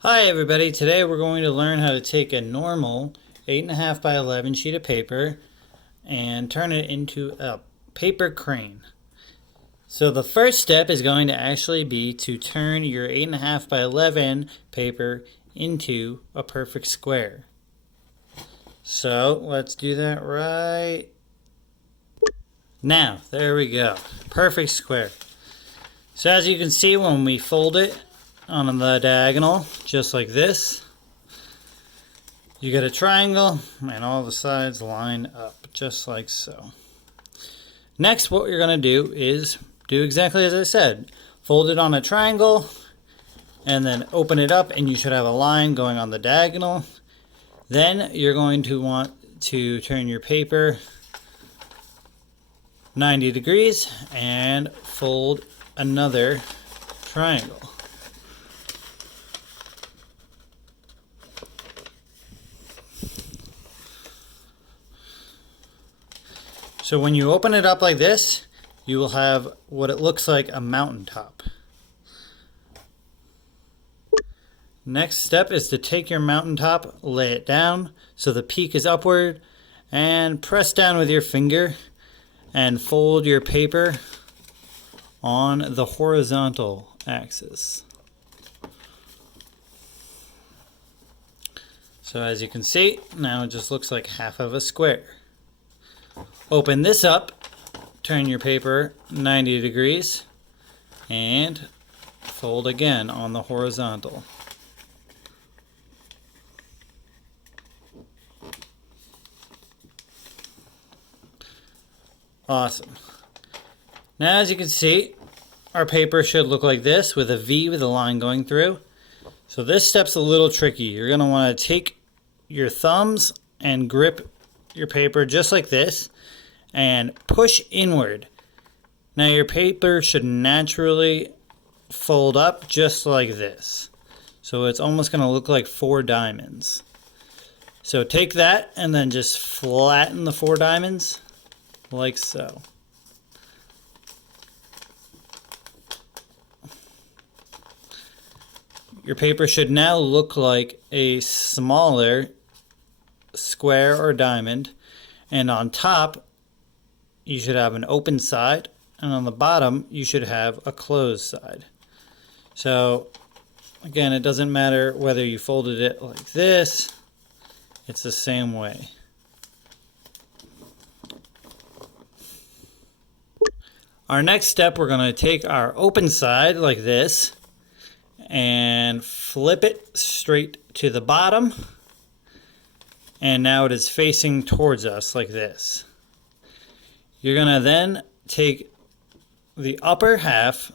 Hi everybody, today we're going to learn how to take a normal 8.5 by 11 sheet of paper and turn it into a paper crane. So the first step is going to actually be to turn your 8.5 by 11 paper into a perfect square. So let's do that right now. There we go, perfect square. So as you can see, when we fold it on the diagonal, just like this, you get a triangle and all the sides line up, just like so. Next, what you're going to do is do exactly as I said. Fold it on a triangle and then open it up, and you should have a line going on the diagonal. Then you're going to want to turn your paper 90 degrees and fold another triangle. So when you open it up like this, you will have what it looks like a mountaintop. Next step is to take your mountaintop, lay it down so the peak is upward, and press down with your finger and fold your paper on the horizontal axis. So as you can see, now it just looks like half of a square. Open this up, turn your paper 90 degrees, and fold again on the horizontal. Awesome. Now as you can see, our paper should look like this with a V with a line going through. So this step's a little tricky. You're going to want to take your thumbs and grip your paper just like this and push inward. Now your paper should naturally fold up just like this. So it's almost going to look like 4 diamonds. So take that and then just flatten the 4 diamonds like so. Your paper should now look like a smaller square or diamond, and on top you should have an open side, and on the bottom you should have a closed side. So again, it doesn't matter whether you folded it like this, it's the same way. Our next step, we're going to take our open side like this and flip it straight to the bottom, and now it is facing towards us like this. You're going to then take the upper half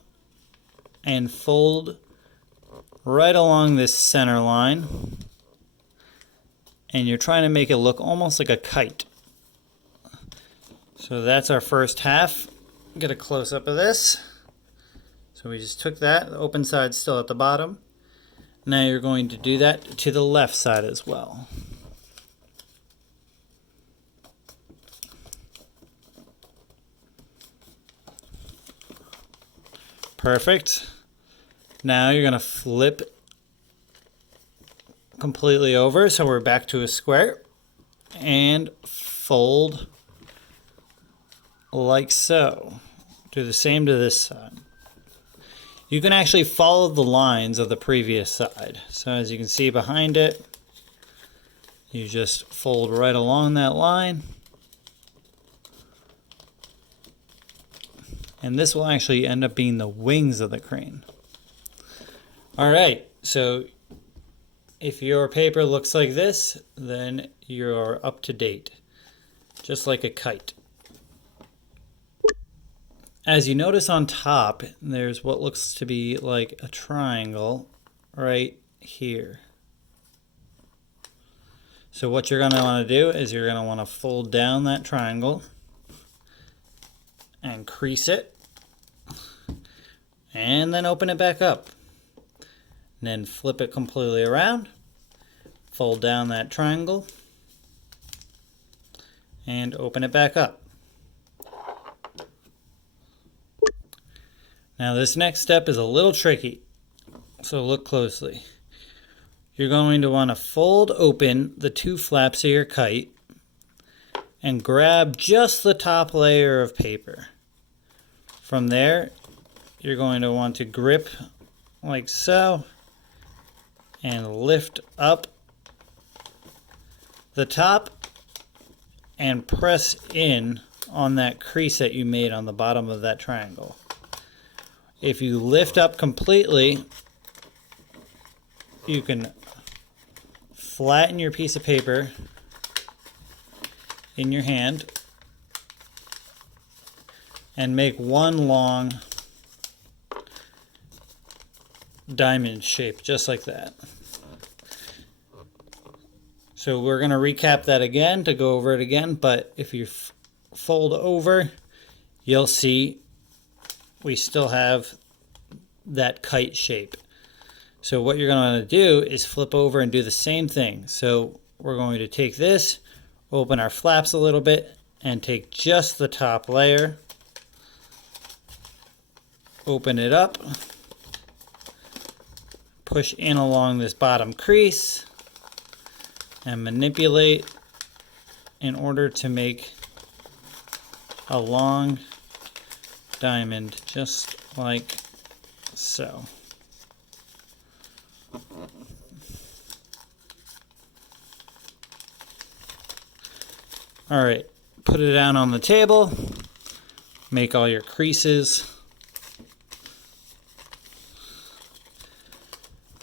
and fold right along this center line, and you're trying to make it look almost like a kite. So that's our first half. Get a close-up of this. So we just took that, the open side's still at the bottom. Now you're going to do that to the left side as well. Perfect. Now you're going to flip completely over, so we're back to a square, and fold like so. Do the same to this side. You can actually follow the lines of the previous side. So as you can see behind it, you just fold right along that line. And this will actually end up being the wings of the crane. Alright, so if your paper looks like this, then you're up to date. Just like a kite. As you notice on top, there's what looks to be like a triangle right here. So what you're going to want to do is you're going to want to fold down that triangle and crease it, and then open it back up. And then flip it completely around, fold down that triangle, and open it back up. Now this next step is a little tricky, so look closely. you're going to want to fold open the two flaps of your kite and grab just the top layer of paper. From there, you're going to want to grip like so and lift up the top and press in on that crease that you made on the bottom of that triangle. If you lift up completely, you can flatten your piece of paper in your hand and make one long diamond shape, just like that. So we're going to recap that again to go over it again, but if you fold over, you'll see we still have that kite shape. So what you're going to do is flip over and do the same thing. So we're going to take this, open our flaps a little bit, and take just the top layer, open it up, push in along this bottom crease, and manipulate in order to make a long diamond, just like so. All right, put it down on the table, make all your creases.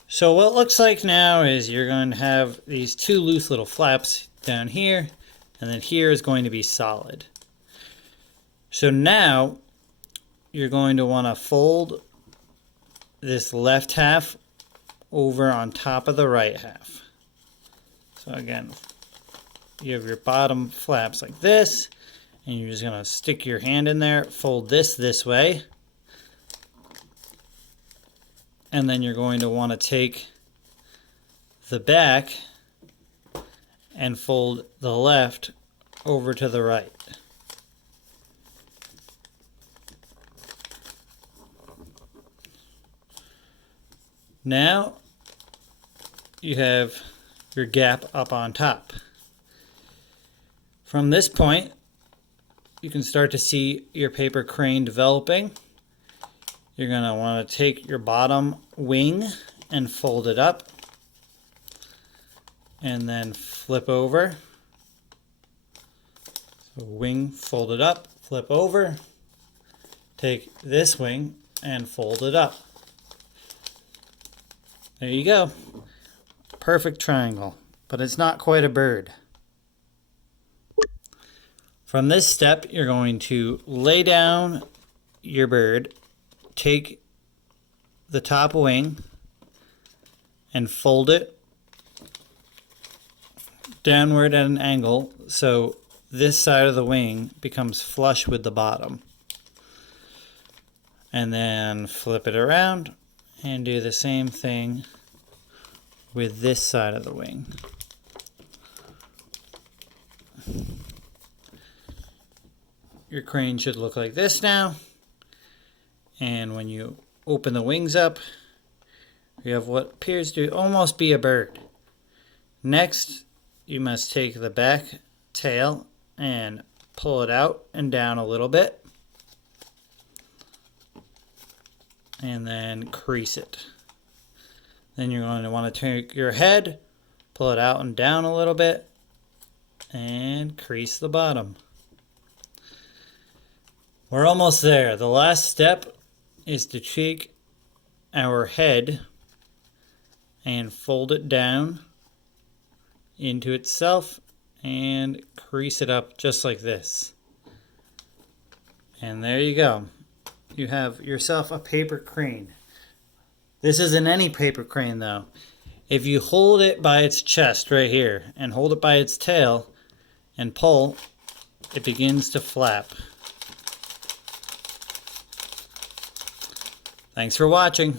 So what it looks like now is you're going to have these two loose little flaps down here, and then here is going to be solid. So now you're going to want to fold this left half over on top of the right half. So again, you have your bottom flaps like this, and you're just going to stick your hand in there, fold this way, and then you're going to want to take the back and fold the left over to the right. Now you have your gap up on top. From this point, you can start to see your paper crane developing. You're going to want to take your bottom wing and fold it up, and then flip over. So wing, fold it up, flip over, take this wing and fold it up. There you go. Perfect triangle, but it's not quite a bird. From this step, you're going to lay down your bird, take the top wing and fold it downward at an angle so this side of the wing becomes flush with the bottom. And then flip it around and do the same thing with this side of the wing. Your crane should look like this now. And when you open the wings up, you have what appears to almost be a bird. Next, you must take the back tail and pull it out and down a little bit. And then crease it. Then you're going to want to take your head, pull it out and down a little bit, and crease the bottom. We're almost there. The last step is to take our head and fold it down into itself and crease it up just like this. And there you go. You have yourself a paper crane. This isn't any paper crane though. If you hold it by its chest right here and hold it by its tail and pull, it begins to flap. Thanks for watching.